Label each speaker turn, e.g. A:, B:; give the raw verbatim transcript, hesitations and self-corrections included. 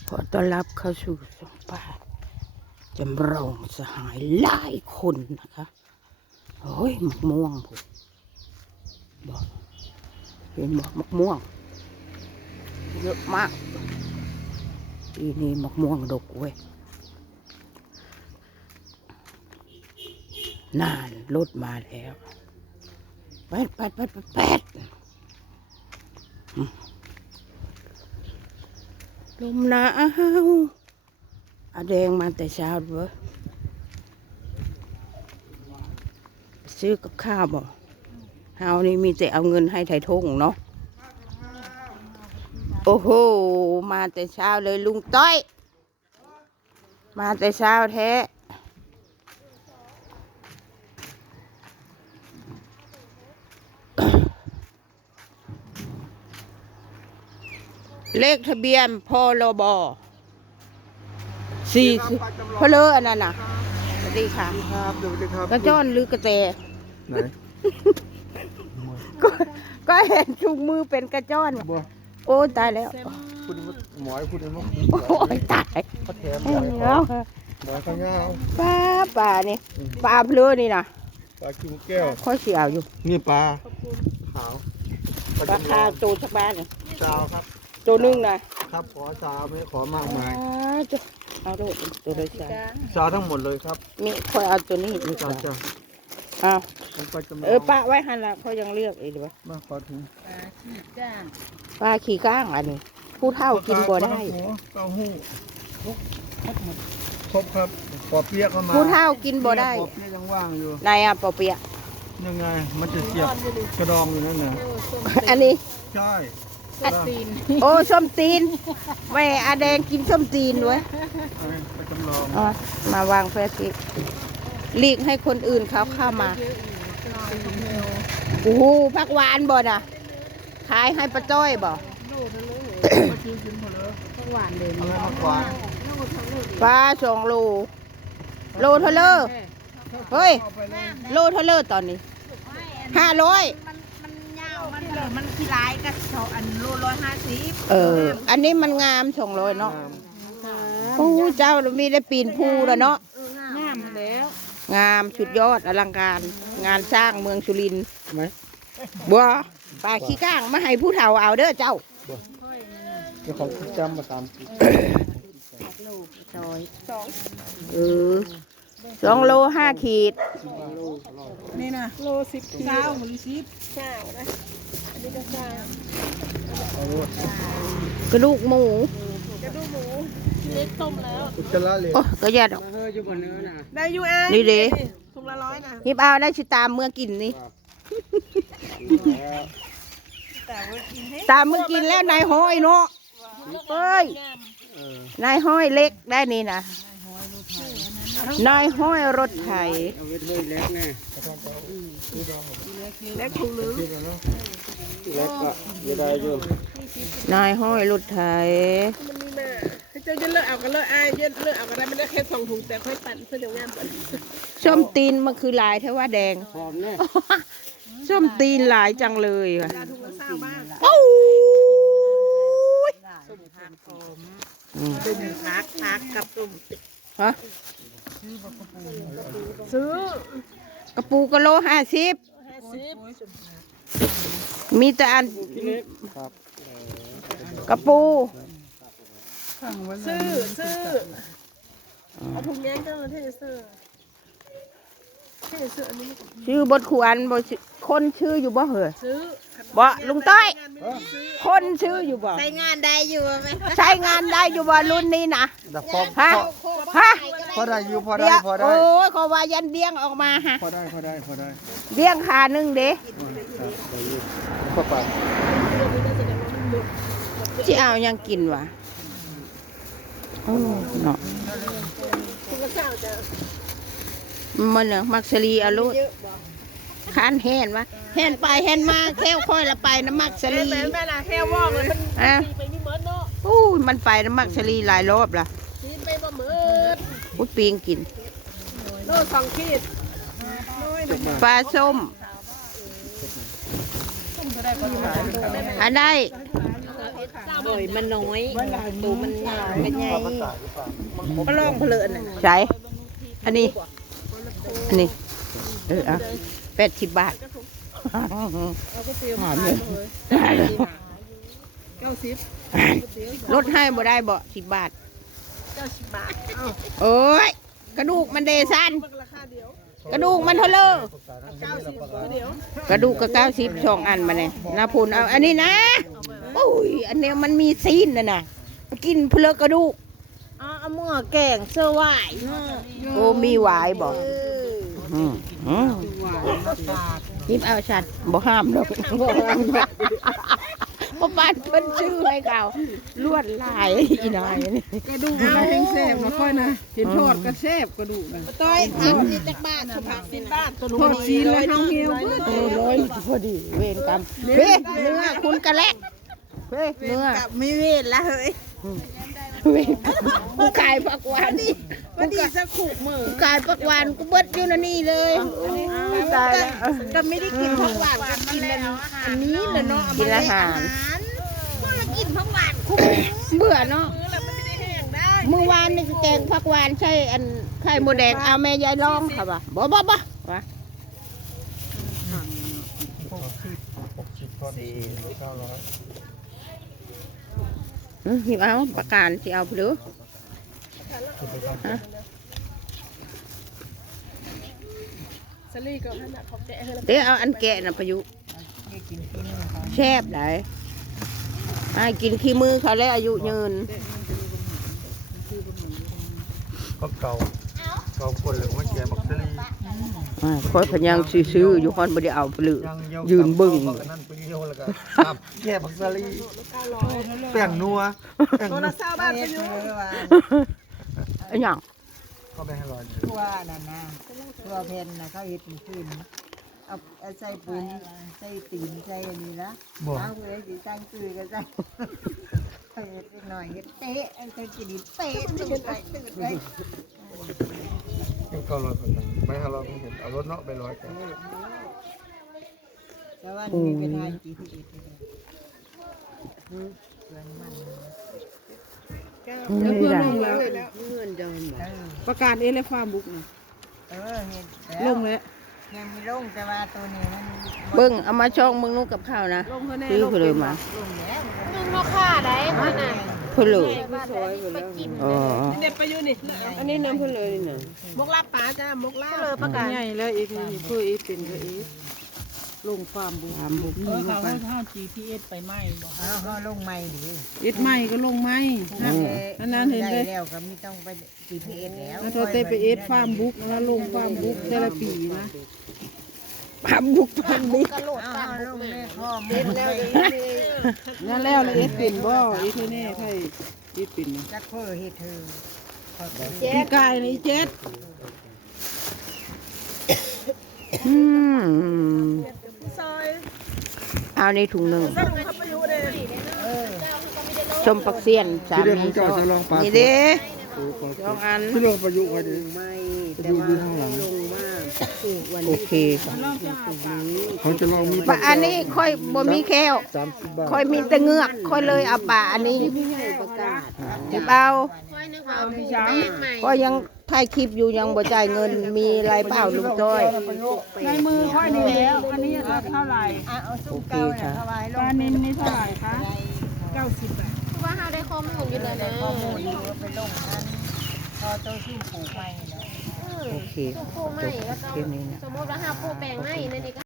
A: ขอต้อนรับเข้าสู่สองป่าจำลองสหายหลายคนนะคะโอ้ยมะม่วงผมบอกเห็นบอกมะม่วงเยอะมากปีนี้มะม่วงดกเว้ยนานรถมาแล้วแปดแปดแปดแปดแปดลมหนาวอาแดงมาแต่เช้าเว้ยซื้อกับข้าวบ่เฮานี่มีแต่เอาเงินให้ไถ่ทงเนาะโอ้โหมาแต่เช้าเลยลุงต้อยมาแต่เช้าแท้เลขทะเบียนพรบสี่พลออันนั้นน่ะสวัสดีค่ะ
B: ครับสวัสดีครับ
A: กระจ้อนหรือกระแต
B: ไหน
A: ก็ก็เห็นชุกมือเป็นกระจ้อน
B: บัว
A: โอ้ตายแล้ว
B: พูดหมอยพูดมั้ง
A: โอ้ยตาย
B: เขาแถม
A: เห็นแล้ว
B: หมอยข้างเงา
A: ป้าป่านี่ปลาเพลือนี่นะ
B: ปลาคิวแก้ว
A: ค่อยเสียวอยู่
B: นี่ปลาขาว
A: ปลาคาตัวสักบ้านน่ะ
B: ชาวครับ
A: ตัวนึงนะครับ
B: ขอชาวไม่ขอมากมาย
A: อ้าวจ้ะเอาดูตัวเลยจ้ะ
B: ชาวทั้งหมดเลยครับ
A: มีค่อยเอาตัวนี้
B: นี่ชาวจ้า
A: เอา
B: ผมไปจำลอง
A: เออปลาไว้หันละค่อยยังเลือกอีกดีวะ
B: มาขอถึง
A: ปลาขี่ก้างอันนี้ ผู้เฒ่ากินบ่ได้
B: เต้าหู้ครบครับปอเปี๊ยกก็มา
A: ผู้เฒ่ากินบ่ได้
B: ปอเปี๊ยกยังว่างอยู่
A: นายอ่ะปอเปียะ
B: ยังไงมันจะเสียบกระดองอยู่นั่นน่ะ
A: อันนี้
B: ใช่
A: โอ้ส้มตีนแม่อาแดงกินส้มตีนด้วย
B: ไปจำลอง
A: อ๋อมาวางแฟกิหลีกให้คนอื่นเขาเข้ามาโอ้โหผักหวานบ่น่ะขายให้ป้าจ้อยบ่
B: มากินกินหมดเลย
A: หวานเลย
B: อะไรมากกว่า
A: ปลาสองโลโลเท่าเลอเฮ้ยโลเท่าเลอตอนนี้ห้าร้อย
C: มันมันขี้ร้ายก็เขาอันโลร้อยห้าสิบ
A: เอออันนี้มันงามสองร้อยเนาะโอ้เจ้าเรามีได้ปีนภูแล้วเนาะ
C: งามแล้ว
A: งามสุดยอดอลังการงานสร้างเมืองสุรินทร์
B: ไหม
A: บัวปลาขี้ก้างมาให้ผู้เฒ่าเอาเด้อเจ้า
B: เดี๋ยวของจำมาตาม
A: เออสองโลห้าขีด
C: นี่นะโลสิบเก้าหรือสิบเก้านะอันนี้ก็เก้าก
A: ระดูกหมู
C: กระดูกหมูเล็กต้มแล้ว
B: อุจจาระเหลว
A: โอ้ก็แย่ดอก
C: ได้ยูไอ
A: นี่เด้
C: ถุงละร้อยนะ
A: ยิบเอาได้ชิตามเมื่อกินนี่
C: แต่ว่ากินให้
A: ตามเมื่อกินแล้วนายห้อยเนาะเอ้ยนายห้อยเล็กได้นี่นะนายห้อยรถไถ
C: เล็กถุงนึง
B: เล็กก็ไม่ได้อยู่
A: นายห้อยรถไถ
C: มันมีมาให้เจ้าเย็นเลิกเอากันเลิกไอ้เย็นเลิกเอากันได้ไม่ได้แค่สองถุงแต่ค่อยปั่นเพื่อเดี๋ยวงามปั่น
A: ส้มตีนมันคือลายเท่าว่าแดง
B: หอมเนี่ย
A: ส้มตีนหลายจังเลยค่ะ
C: ยาถุงละสามบาท
A: โอ้ย
C: ตุ่มพักพักกับตุ่ม
A: ฮะ
C: ซื้อก
A: ระปูกะโลห้าสิบ
C: ห้าสิบ
A: มีแต่อัน
B: ครับ
A: กระปู
C: ซื้อซื้อเอาถุงแยงกันเลยที่จะซื้อที่จะซื้ออันนี้
A: ชื่อบทขวนบทคนชื่ออยู่บ่เหรอ
C: ซื้อ
A: บ่ลุงต้อยคนชื่ออยู่บ่
C: ใช้งานได้อยู่ไหม
A: ใช้งานได้อยู่บ่รุ่นนี้นะ
B: แต่พอ
A: ฮะฮะ
B: พอได้อยู่พอได้
A: เดี๋ยว
B: พอได้
A: โอ้ยเขาว่ายันเดี้ยงออกมาฮะ
B: พอได้พอได้พอได้
A: เดี้ยงขาหนึ่งเด้
B: ได้อยู่พอปาก
A: สิเอายังกินวะโอ้เนาะ
C: คุณก็เจ้าจะ
A: มันเนาะมักสลีอารุขานแห่นวะแห่นไปแห่นมาแค่ค่อยละไปนะมักส
C: แม่
A: ลี
C: แม่แม่ละแค่วอกเลยมัน
A: อ่ะ
C: ตีไปนี่เหมือนเนาะ
A: อู้ยมันไปนะมักสลีหลายรอบละ
C: ตีไปบ่เหมือน
A: อุ้ยปีงกิน
C: โลสองขีด
A: ปลาส้มอันได้
D: บ่อยมันน้อยตัวมันเป็นไง
B: ประกาศหรือเปล่ามันครบ
D: ก็ลองเพลินน่ะ
A: ใช่อันนี้ อันนี้ เออเอาแปดสิบบาท
C: เอาก็เตรียม
A: หา
C: ขาย
A: เลย
C: เลยเก้าสิบ
A: ลดให้บ่ได้บ่สิบบาท
C: เก้าสิบบาทเอ้า
A: โอ้ย กระดูกมันเดซัน
C: มันราคาเดียว
A: กระดูกมันเท่าเลอ
C: เก้าสิบตัวเดียว
A: กระดูกก็เก้าสิบสองอันมาเนี่ยนาพูนเอาอันนี้นะโอ้ยอันเนี้ยมันมีซีนนะนะกินเพลอกระดูก
D: อ๋อเอาเมื่อแกงเสื้อไหวเนาะ
A: โอ้มีหวายบอกอืมอืมยิบเอาชัดบ่ห้ามหรอกบ่ห้ามบ่ปานเพิ่นชื่อให้เขาลวดลายอีนายนี่
C: กระดูกอะไรแห้งแซ่บมาค่อยนะเห็นทอดกระแซ่บกระดูกนะ
D: ต้อยทำสิจักบาทสุภาพสิบบาทตัว
C: ทอดชีนแล้วน้องเมียวเพื่อ
A: โอ้ร้อยพอดีเวรกรรมเฮ้เนื้อคุณกระแลกเฮ้เนื้อ
D: กับไม่เวทละเฮ้ย
A: เวรกรรมกูขายผักหวาน
D: วันนี้สักขู่มือ
A: กูขายผักหวานกูเบิดอยู่นะนี่เลยตายแล้ว
D: ก็ไม่ได้กินผักหวานก็กินอันนี้แหละเนาะ
A: กินอาหาร
D: ก็ละกินผักหวานคู่
A: เบื่อเนาะ
D: มือละมันไม่ได้แห้งได้
A: เมื่อวานนี่ก็แกงผักหวานใช่อันไข่มดแดงเอาแม่ยายลองค่ะบ่บ่บ่บ่วะ
B: หกสิบก้อนสี่เก้าร้อย
A: อืมหยิบเอาประกันสิเอาไปดูฮะ
C: สลี่ก็ให้น่ะเขาแกะให้แล้ว
A: เดี๋ยวเอาอันแกะน่ะประยุกต์แซ่บได้ไอ้กินขี้มือเขาแล้วอายุยืน
B: ก็เก่าเก่าคนเลยว่าแกบักเตอรี่
A: อ้ายคอยพะยังซื้อๆอยู่ฮอนบ่ได้เอาไปเลยยืนเบึ้ง
B: นั่นไปเยี่ยวแล้วก็ครับแกบักเตอรี่แป้งนัวแป้ง
C: ตัว
B: นัว
C: ละเศร้าบ้านไปอยู่
A: ไอ้หยัง
B: เข้าไปให้ร้อย
E: ตัวนั่นนะตัวเพนนะเขาเห็ดมันขึ้นเอาเอาใส่ปุ๋ยใส่ตีนใส่อันนี้ละ
B: บ่
E: เอาเลยสิตั้งชื่อกันใส่เขาเห็ดนิดหน่อยเห็ดเตะไอ้ใส่กินเตะตื่นไปตื่นไป
B: ยังเก้าร้อยคนไม่ให้ร้อยไม่เห็นเอารถเนาะไปร้อยกัน
E: แต่ว่านี่เป็นทางจีทีเอ็ดสวนมัน
A: นี่
C: เพื่อน
A: จ้ะ
C: ลงแล้ว
D: เงื่อนจอนบอก
E: เออ
C: ประกาศเอเลฟาร์มบุ๊กนะ
E: เออเห็ด
C: ล
E: แล้ว
C: งแล้ว
E: ยังมีลงแต่ว่าตัวนี้มัน
A: เบิ่งเอามาช่องมึงนู้กับข้าวนะ
C: ลงเพื่อนแน่
A: ซื้อ
C: ลง
A: เพื่อเลยมา
E: ลงแล้ว
D: นึ่งเนาะค่ะได้มาน่ะ
A: เพื่อเลย
D: ไปกิน
A: อ๋อ
C: เด็ดไปอยู่นี่
A: อันนี้น้ำเพื่อเลยนี่นะ
C: มกลาบปลาจ้ามกลาบ
D: เลยประกาศ
C: ใหญ่แล้วอีกนี่เพื่ออีกเป็นก็อีกลงฟาร์มบุ๊ก
A: ตามบุก
C: เออเขาให้
E: เอาเขาลงใหม่ดิ
C: ยึดไม้ก็ลงไม้
E: อันนั้นเห็นได้แล้วก็ไม่ต้องไปจีทีเอ็ดแล้ว
C: แล้วเราเตไปเอสฟาร์มบุ๊กแล้วลงฟาร์มบุ๊กแต่ละปีนะ
A: ตามบุกตามบุก
D: กระโดด
E: เอา
D: ตาม
E: เอาลงในข้อมู
D: เด็ด
E: ล
D: แล้ว
E: ไป
D: เดี๋ยวนี้
C: นั่นแล้วเลยเอสเป็นบ่เอสแน่ไทยเอสเป็น
E: จักเพื่อเฮ็ดเธอขอบใจ
C: พี่กายนี่เจ็ด
A: อืม
C: ซอย
A: เอาในถุงหนึ่ง
C: สั่งเขาไปอยู่เลย
A: ชมปักเสียนสา
B: ที่เรียก
A: มี
B: ของ
A: ช
B: เจ้า
A: อบ
B: จะลองปลา
A: นี่เด้สองอัน
B: ที่ลองประยุกต์ไว้ดิ
E: ไม่
B: ไปดูดูข้างหลัง
A: โอเคค่ะ
B: เขาจะลองมี
A: ปลาอันนี้ค่อยบ่มีแก้ว
B: สามสิบบาท
A: ค่อยมีแต่เงือกค่อยเลยเอาปลาอันนี้หยิบเอา
D: ค่อยนึกว่าปลูกแป้งใหม่
A: ก็ยังถ่ายคลิปอยู่ยังบ่จ่ายเงินมีอะไรเปล่าลุงจ้อย
C: ในมือค่อยนี่แล้วอันนี้เท่าไหร่
E: อ่ะเอาซุ้มเก่าน่ะเข้าไว้ล
C: ปลาง นินนี่เท่าไหร่คะ
E: ใน
C: เก้าสิบบาท
D: ว่าเราได้ข้อมูลอยู่แล้วนะ
E: ข้อมูลอยู่ว่าไปลงนั้นพอตัวซุ้มปลูกใหม่นะ
A: โอเค
D: ปลูกใหม่แล้วก็
A: แค่นี้นะ
D: สมมติว่าเราปลูกแปลงใหม่ในนี้ก็